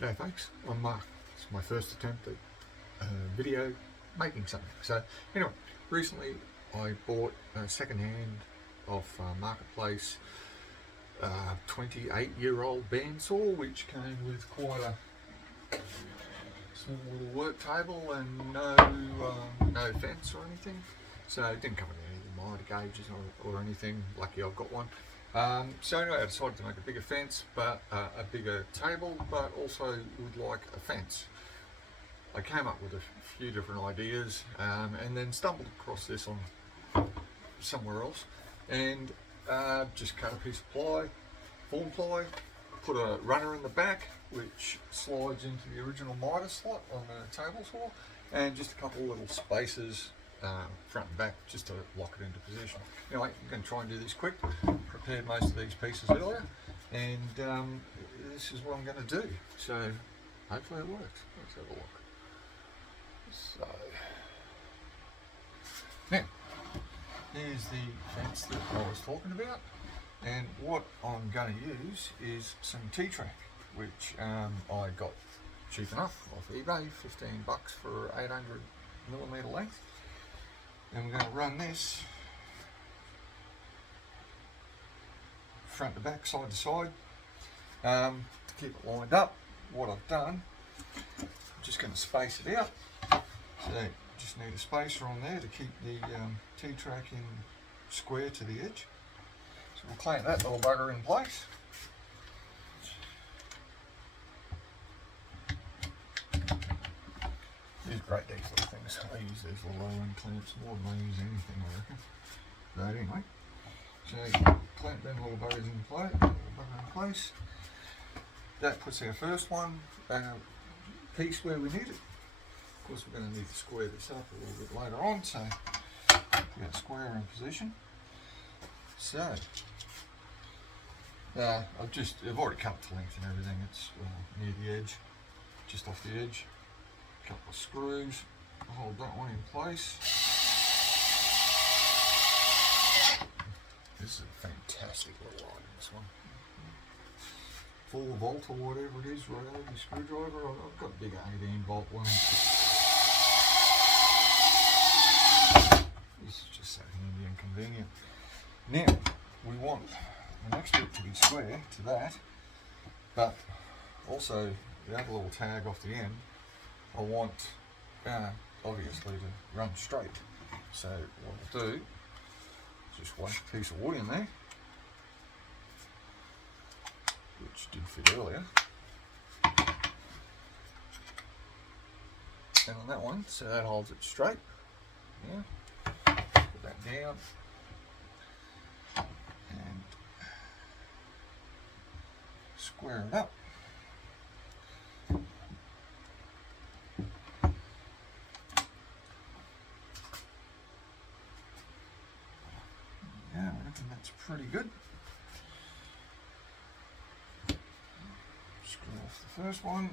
G'day folks, I'm Mark. It's my first attempt at video making something. So anyway, recently I bought a second-hand off Marketplace 28-year-old bandsaw, which came with quite a small little work table and no fence or anything. So it didn't come with any miter gauges or anything. Lucky I've got one. So anyway, I decided to make a bigger fence, but a bigger table, but also would like a fence. I came up with a few different ideas and then stumbled across this on somewhere else, and just cut a piece of ply, form ply, put a runner in the back which slides into the original miter slot on the table saw, and just a couple of little spaces front and back just to lock it into position. Anyway, I'm going to try and do this quick. Prepared most of these pieces earlier, and this is what I'm going to do. So hopefully it works. Let's have a look. So now, here's the fence that I was talking about, and what I'm going to use is some T-track, which I got cheap enough off eBay, $15 for 800mm length. And we're going to run this front to back, side to side, to keep it lined up. What I've done, I'm just going to space it out. So just need a spacer on there to keep the T-track in square to the edge. So we'll clamp that little bugger in place. These are great, these little things. I use these little low-end clamps more than I use anything, I reckon. But anyway, so clamp them little buggers in place. That puts our first one piece where we need it. Of course, we're going to need to square this up a little bit later on, so we got square in position. So I've already cut to length and everything. It's near the edge, just off the edge. Couple of screws to hold that one in place. This is a fantastic little item, this one. 4-volt or whatever it is, right over the screwdriver. I've got a bigger 18-volt one. This is just so handy and convenient. Now, we want the next bit to be square to that, but also the other little tag off the end, I want obviously to run straight. So what I'll do is just whack a piece of wood in there, which did fit earlier, and on that one, so that holds it straight. Yeah, put that down and square it up. Yeah, I reckon that's pretty good. Screw off the first one.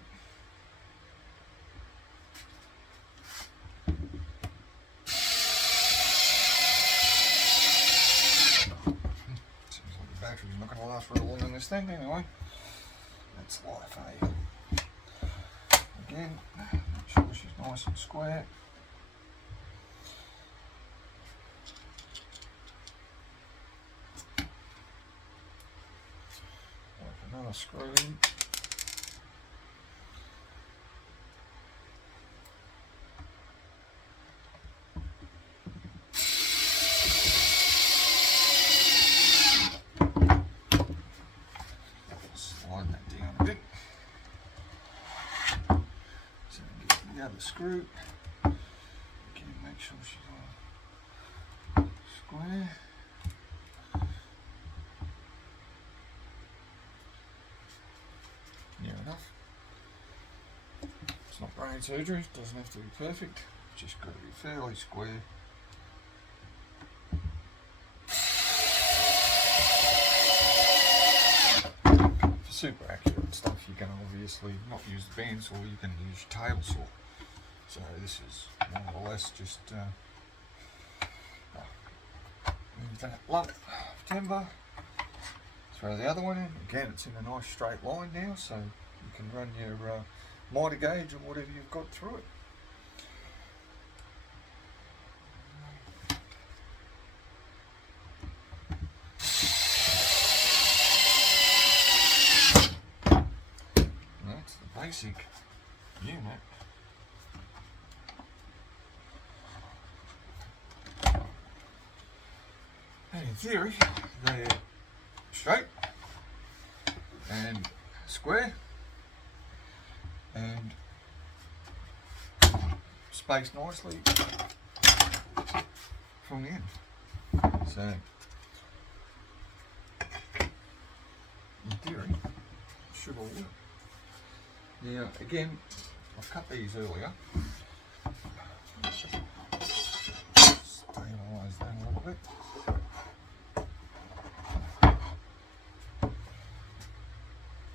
Seems like the battery's not going to last very long on this thing anyway. That's life, eh? Again, make sure she's nice and square. Another screw in. Slide that down a bit. So get the other screw. Again, make sure she's on square. Near enough. It's not brain surgery, it doesn't have to be perfect, it's just got to be fairly square. For super accurate stuff, you can obviously not use the bandsaw, you can use your table saw. So this is more or less just move that lump of timber. Throw the other one in. Again, it's in a nice straight line now, so you can run your mitre gauge or whatever you've got through it. And that's the basic unit. And in theory, they're straight and square and spaced nicely from the end. So, in theory, it should all work. Now, again, I've cut these earlier. Stabilise that a little bit.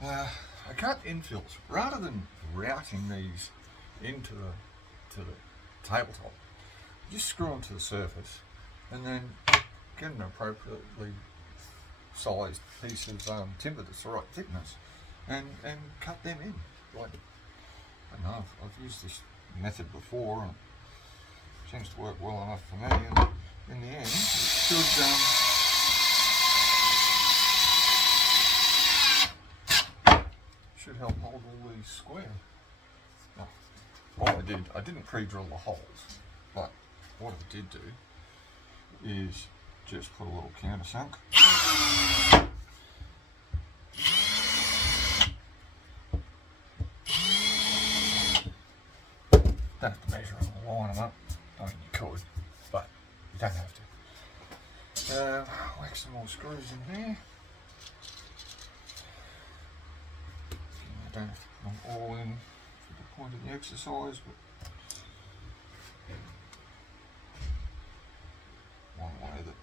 I cut infills rather than routing these into the tabletop. Just screw them to the surface and then get an appropriately sized piece of timber that's the right thickness and cut them in. Like, I don't know, I've used this method before and it seems to work well enough for me, and in the end it should help hold all these square. Now, what I didn't pre-drill the holes, but what I did do is just put a little countersunk. Don't have to measure them and line them up. I mean, you could, but you don't have to. Whack some more screws in there. I don't have to put them all in for the point of the exercise, but one way that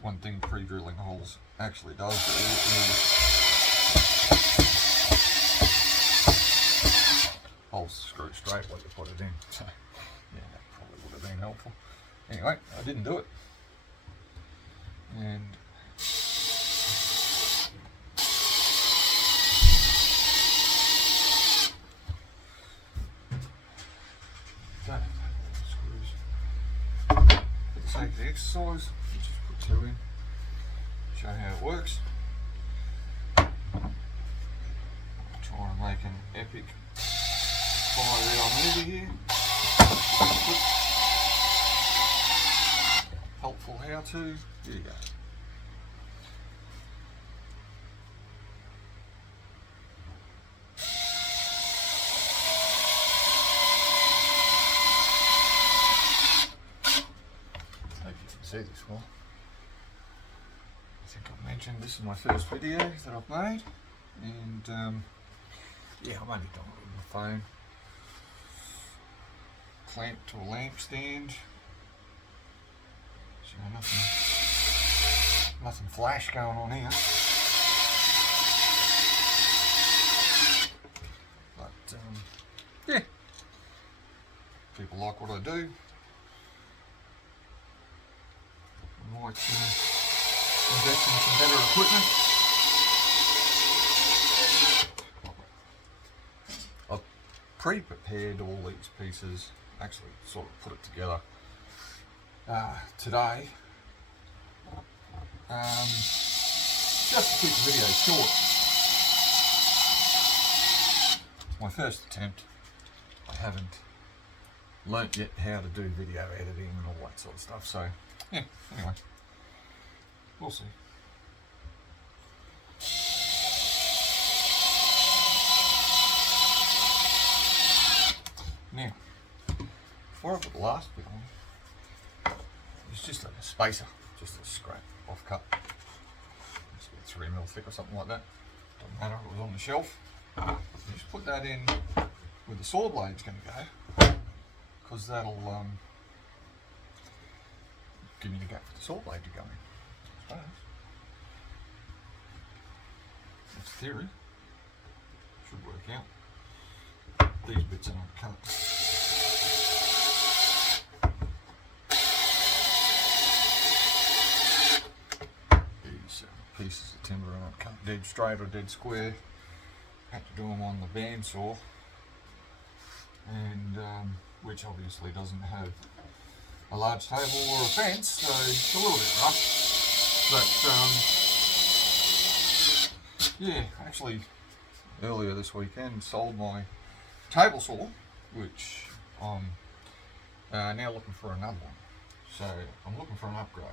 one thing pre-drilling holes actually does is holes screw straight while you put it in. So yeah, that probably would have been helpful. Anyway, I didn't do it, and for the sake of the exercise, you just put two in, show how it works. Try and make an epic fire out over here. Helpful how to. Here you go. See this well. I think I mentioned this is my first video that I've made, and yeah, I've only done it with my phone, clamped to a lamp stand, so nothing flash going on here, but yeah, people like what I do. Might invest in some better equipment. I've pre-prepared all these pieces, actually sort of put it together today, just to keep the video short. It's my first attempt. I haven't learnt yet how to do video editing and all that sort of stuff, so yeah, anyway, we'll see. Now, before I put the last bit on, it's just a spacer, just a scrap off cut. It's about 3mm thick or something like that. Doesn't matter, it was on the shelf. You just put that in where the saw blade's going to go, because that'll give you the gap for the saw blade to go in, I suppose. That's theory. Should work out. These bits are not cut. These pieces of timber are not cut dead straight or dead square. had to do them on the bandsaw, and which obviously doesn't have a large table or a fence, so it's a little bit rough. But yeah, actually earlier this weekend sold my table saw, which I'm now looking for another one. So I'm looking for an upgrade.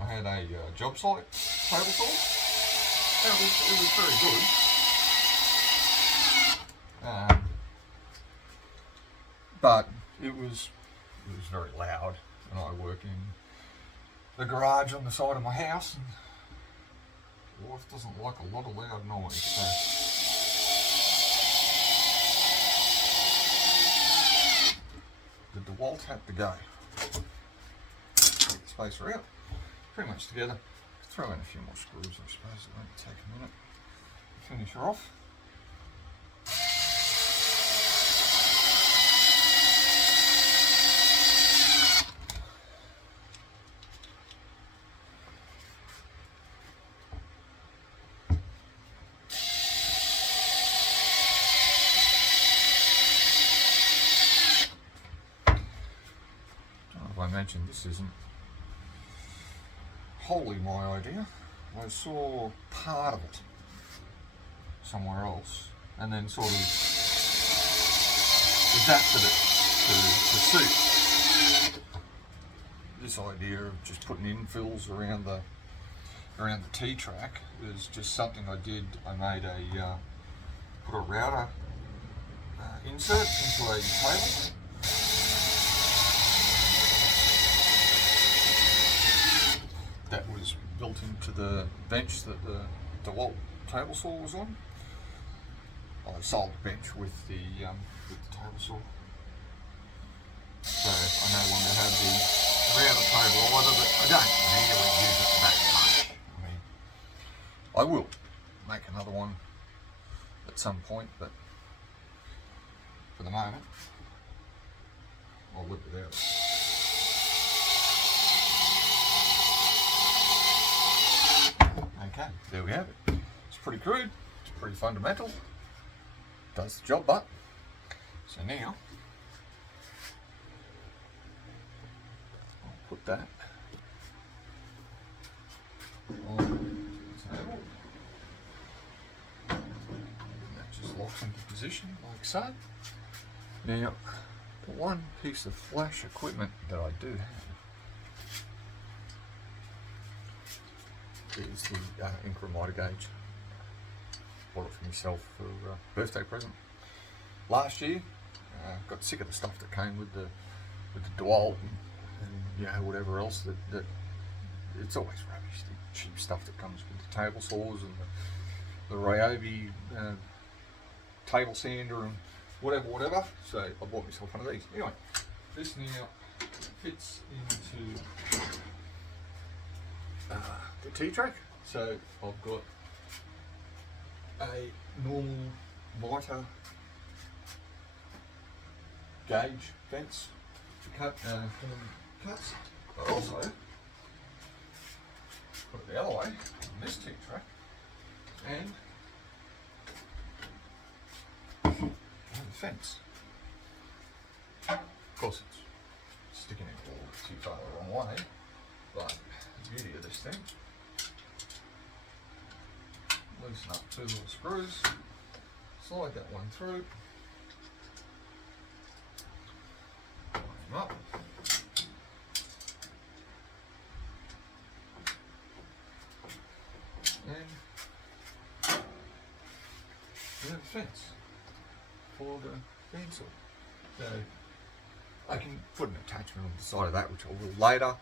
I had a job site table saw. It was very good, but it was very loud, and I work in the garage on the side of my house, and the wife doesn't like a lot of loud noise. So the DeWalt had to go. Get the spacer out, pretty much together. Throw in a few more screws, I suppose. It won't take a minute to finish her off. I mentioned this isn't wholly my idea. I saw part of it somewhere else and then sort of adapted it to suit this idea of just putting infills around the T-track. Is just something I did. I made put a router insert into a table. That was built into the bench that the DeWalt table saw was on. I sold the bench with the table saw, so I no longer have the router table either. But I don't really use it that much. I mean, I will make another one at some point, but for the moment, I'll live without it. Okay, there we have it. It's pretty crude, it's pretty fundamental, does the job, but so now I'll put that on the table. That just locks into position like so. Now, the one piece of flash equipment that I do have is the incremental gauge. Bought it for myself for a birthday present last year. Got sick of the stuff that came with the DeWalt and you know, whatever else that it's always rubbish. The cheap stuff that comes with the table saws and the Ryobi table sander and whatever. So I bought myself one of these. Anyway, this now fits into the T-track. So I've got a normal miter gauge fence to cut cuts, but also put it the other way on this T-track and the fence. Of course it's sticking it all too far the wrong way, but the beauty of this thing, loosen up two little screws, slide that one through, line them up, and we have a fence for the bandsaw. So I can put an attachment on the side of that, which I will later.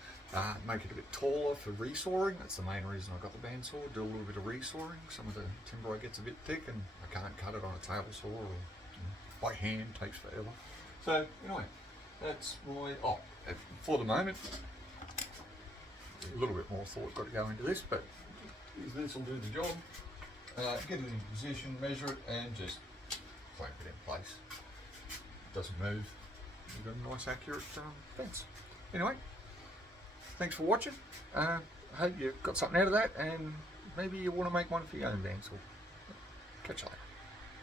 Make it a bit taller for resawing. That's the main reason I got the bandsaw. Do a little bit of resawing. Some of the timber gets a bit thick, and I can't cut it on a table saw or by hand. Takes forever. So anyway, that's my. For the moment, a little bit more thought got to go into this, but this will do the job. Get it in position, measure it, and just clamp it in place. It doesn't move. You've got a nice accurate fence. Anyway, thanks for watching. I hope you got something out of that, and maybe you want to make one for your own bandsaw. Catch you later.